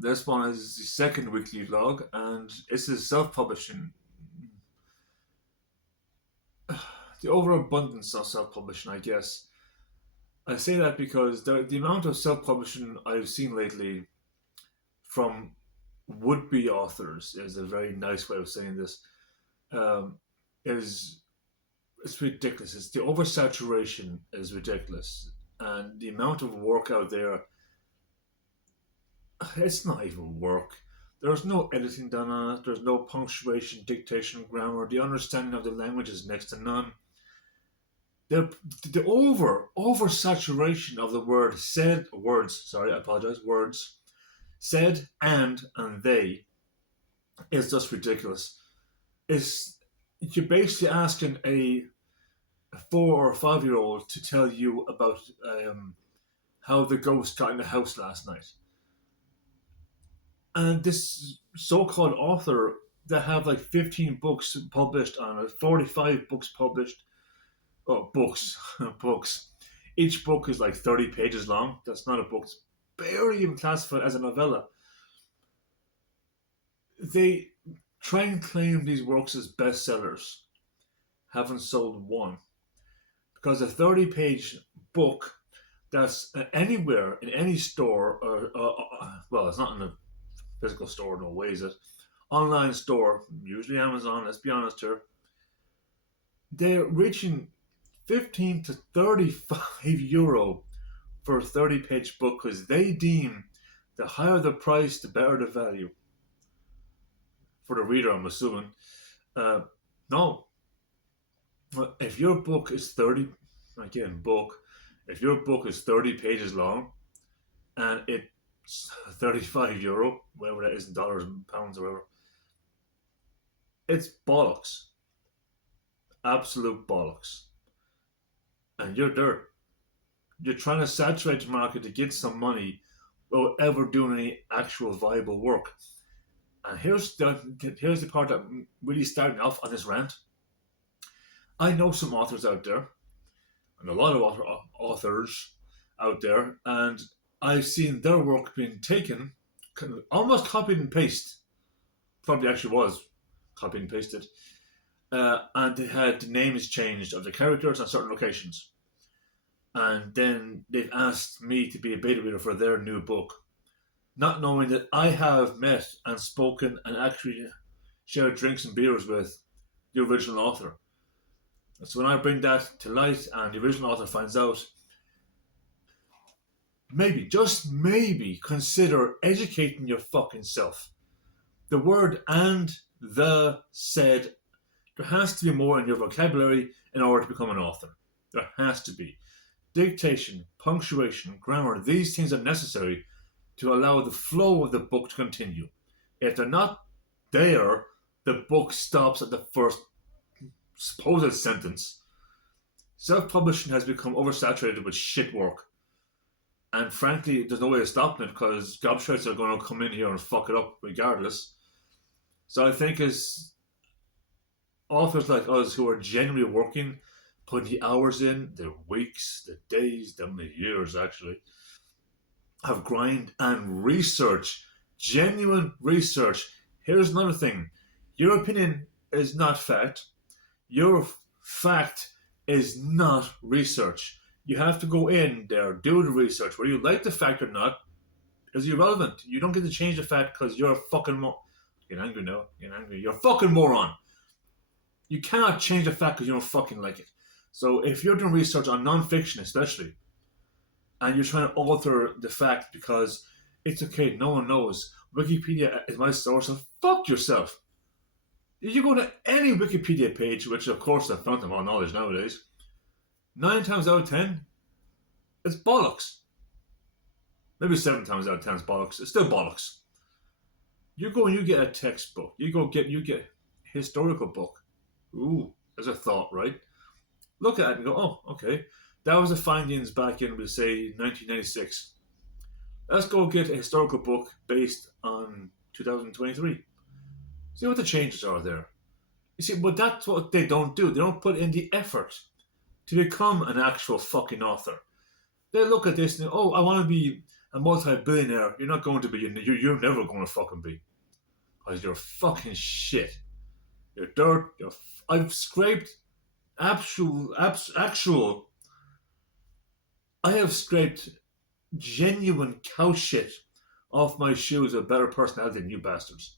This one is the second weekly vlog, and this is self-publishing. The overabundance of self-publishing, I guess. I say that because the amount of self-publishing I've seen lately from would-be authors is a very nice way of saying this. Um, is it's ridiculous. It's the oversaturation is ridiculous, and the amount of work out there. It's not even work. There's no editing done on it. There's no punctuation, dictation, grammar. The understanding of the language is next to none. The the oversaturation of the word said words. Sorry, I apologize. Words said and they is just ridiculous. Is you're basically asking a 4 or 5 year old to tell you about how the ghost got in the house last night. And this so-called author that have like 15 books published on it, 45 books published. Oh, books, books. Each book is like 30 pages long. That's not a book. It's barely even classified as a novella. They try and claim these works as bestsellers, haven't sold one. Because a 30-page book that's anywhere in any store, or well, it's not in a physical store, no way is it. Online store, usually Amazon, let's be honest here, they're reaching 15 to 35 euro for a 30-page book because they deem the higher the price, the better the value. For the reader, I'm assuming. Uh, no. If your book is 30, again, if your book is 30 pages long and it's 35 euro, whatever that is in dollars and pounds or whatever, it's bollocks. Absolute bollocks. And you're there. You're trying to saturate the market to get some money without ever doing any actual viable work. And here's the part that really started off on this rant. I know some authors out there, and a lot of authors out there, and I've seen their work being taken, almost copied and pasted. Probably actually was copied and pasted. And they had the names changed of the characters on certain locations. And then they've asked me to be a beta reader for their new book, not knowing that I have met and spoken and actually shared drinks and beers with the original author. So when I bring that to light and the original author finds out, maybe, just maybe, consider educating your fucking self. The word and, the, said, there has to be more in your vocabulary in order to become an author. There has to be. Dictation, punctuation, grammar, these things are necessary to allow the flow of the book to continue. If they're not there, the book stops at the first supposed sentence. Self-publishing has become oversaturated with shit work. And frankly, there's no way of stopping it because gobshites are going to come in here and fuck it up regardless. So I think as authors like us who are genuinely working, putting the hours in, the weeks, the days, the years actually, have grind and research, genuine research. Here's another thing. Your opinion is not fact. Your fact is not research. You have to go in there, do the research. Whether you like the fact or not is irrelevant. You don't get to change the fact because you're a fucking Get angry now. Get angry. You're a fucking moron. You cannot change the fact because you don't fucking like it. So if you're doing research on non-fiction especially, and you're trying to alter the fact because it's okay, no one knows, Wikipedia is my source, so fuck yourself. If you go to any Wikipedia page, which of course I've found them all knowledge nowadays, 9 times out of 10, it's bollocks. Maybe 7 times out of 10 is bollocks. It's still bollocks. You go and you get a textbook. You get a historical book. Ooh, there's a thought, right? Look at it and go, oh, okay. That was the findings back in, we'll say, 1996. Let's go get a historical book based on 2023. See what the changes are there. You see, but that's what they don't do. They don't put in the effort to become an actual fucking author. They look at this and, oh, I want to be a multi-billionaire, you're not going to be. You're never going to fucking be. Because you're fucking shit. You're dirt. I've scraped actual. I have scraped genuine cow shit off my shoes with better personality than you bastards.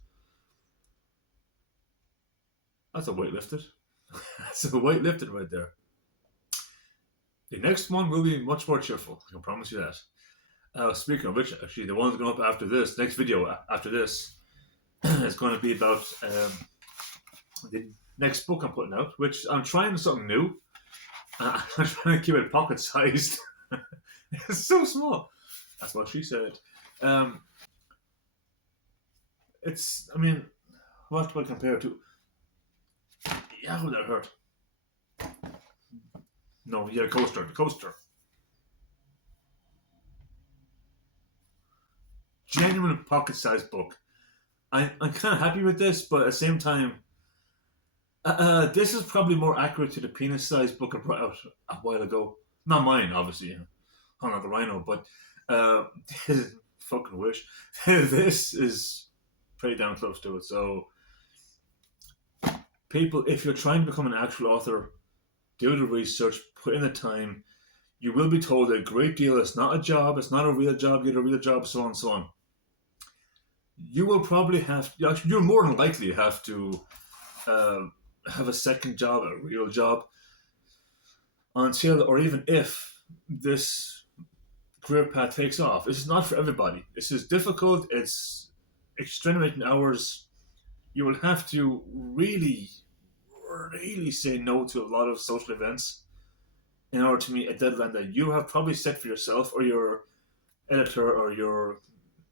That's a weight lifted. That's a weight lifted right there. The next one will be much more cheerful. I can promise you that. Speaking of which, actually, the one's going up after this, next video after this, is going to be about the next book I'm putting out, which I'm trying something new. I'm trying to keep it pocket sized. It's so small. That's what she said. I mean, what do I compare it to? Yeah, that hurt. No, yeah, coaster. The coaster. Genuine pocket sized book. I'm kind of happy with this, but at the same time, this is probably more accurate to the penis sized book I brought out a while ago. Not mine, obviously. I'm not the rhino, but fucking wish. This is pretty damn close to it. So, people, if you're trying to become an actual author, do the research, put in the time. You will be told a great deal. It's not a job. It's not a real job. You get a real job, so on and so on. You will probably have. You're more than likely have to have a second job, a real job, until or even if this career path takes off. This is not for everybody. This is difficult. It's extenuating hours. You will have to really, really say no to a lot of social events in order to meet a deadline that you have probably set for yourself or your editor or your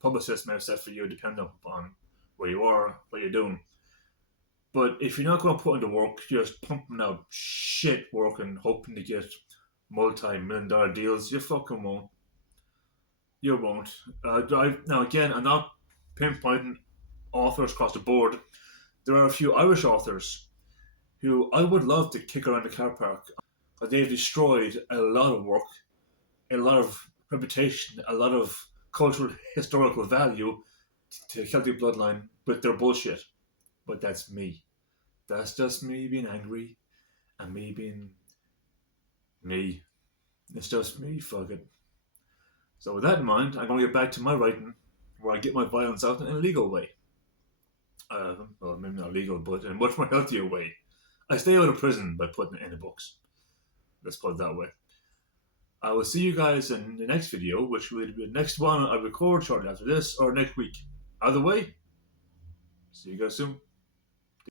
publicist may have set for you, depending upon where you are, what you're doing. But if you're not going to put in the work, just pumping out shit work and hoping to get multi-million-dollar deals, you fucking won't. You won't. Now, again, I'm not pinpointing authors across the board. There are a few Irish authors who I would love to kick around the car park. They've destroyed a lot of work, a lot of reputation, a lot of cultural, historical value to the Celtic bloodline with their bullshit. But that's me. That's just me being angry and me being me. It's just me, fuck it. So with that in mind, I'm going to get back to my writing where I get my violence out in a legal way. Well, maybe not legal, but in a much more healthier way. I stay out of prison by putting it in the books. Let's put it that way. I will see you guys in the next video, which will be the next one I record shortly after this, or next week. Either way, see you guys soon.